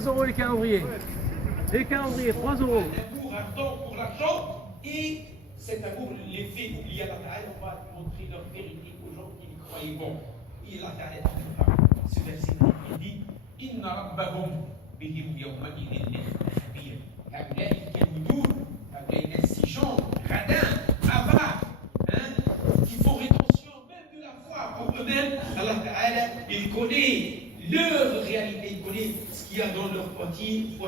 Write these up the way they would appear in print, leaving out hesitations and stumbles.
3 € les calendriers. Les calendriers, 3 €. L'amour ardent pour l'argent et cet amour les fait oublier Allah Ta'ala. On va montrer leur vérité aux gens qui les croyaient bons. Et Allah Ta'ala, ce verset, il dit Inna rabbahum bihim yawma'idin khabir. هؤلاء الكلمون, هؤلاء ces gens radins, avares, qui font rétention même de la foi pour eux-mêmes. Allah Ta'ala, il connaît leur réalité, il connaît ce qu'il y a dans leur poitrine.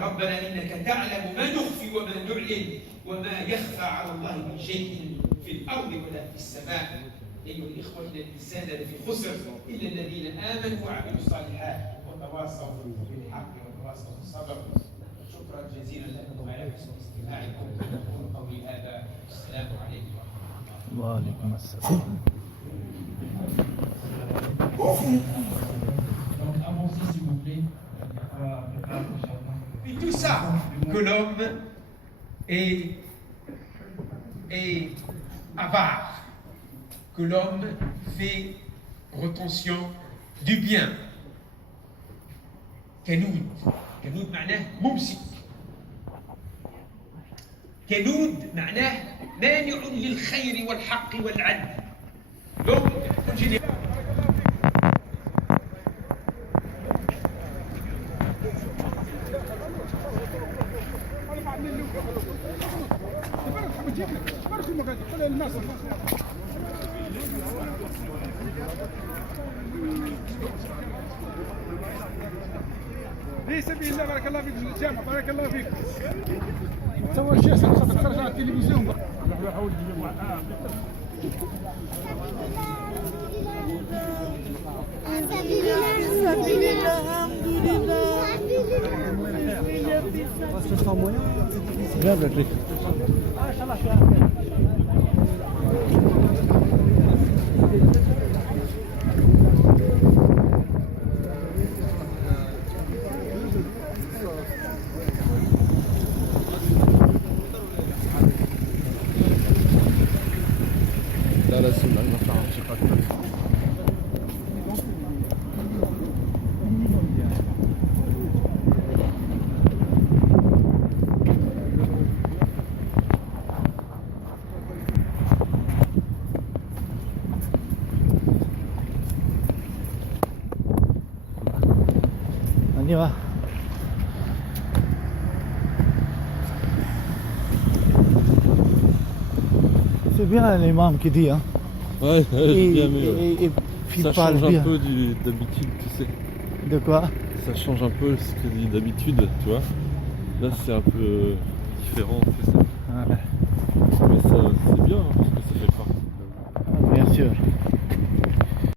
ربنا إنك تعلم ما نخفي وما نعلن وما يخفى على الله من شيء في الأرض ولا في السماء. أيها الإخوة إن الإنسان لفي خسر إلا الذين آمنوا وعملوا الصالحات وتواصوا بالحق وتواصوا بالصبر. شكرا جزيلا لكم على حسن استماعكم. أقول قولي هذا السلام عليكم ورحمة الله. وعليكم السلام. Donc avancez s'il vous plaît. Puis tout ça, que l'homme est avare, que l'homme fait retention du bien. كنود معناه ممسك. كنود معناه مانع للخير والحق والعدل. Donc, في سبيل الله. بارك الله فيك في الجامعة. بارك الله فيك. تسوى الشيء تخرج على التلفزيون. لا لا سمع المطعم شقات On y va. C'est bien l'imam qui dit, hein. Ouais, j'ai bien aimé. Il Ça parle change bien. un peu d'habitude, tu sais. De quoi? Ça change un peu ce que dit d'habitude, tu vois. Là, c'est un peu différent, tu sais. Ouais. Mais ça, c'est bien. Hein.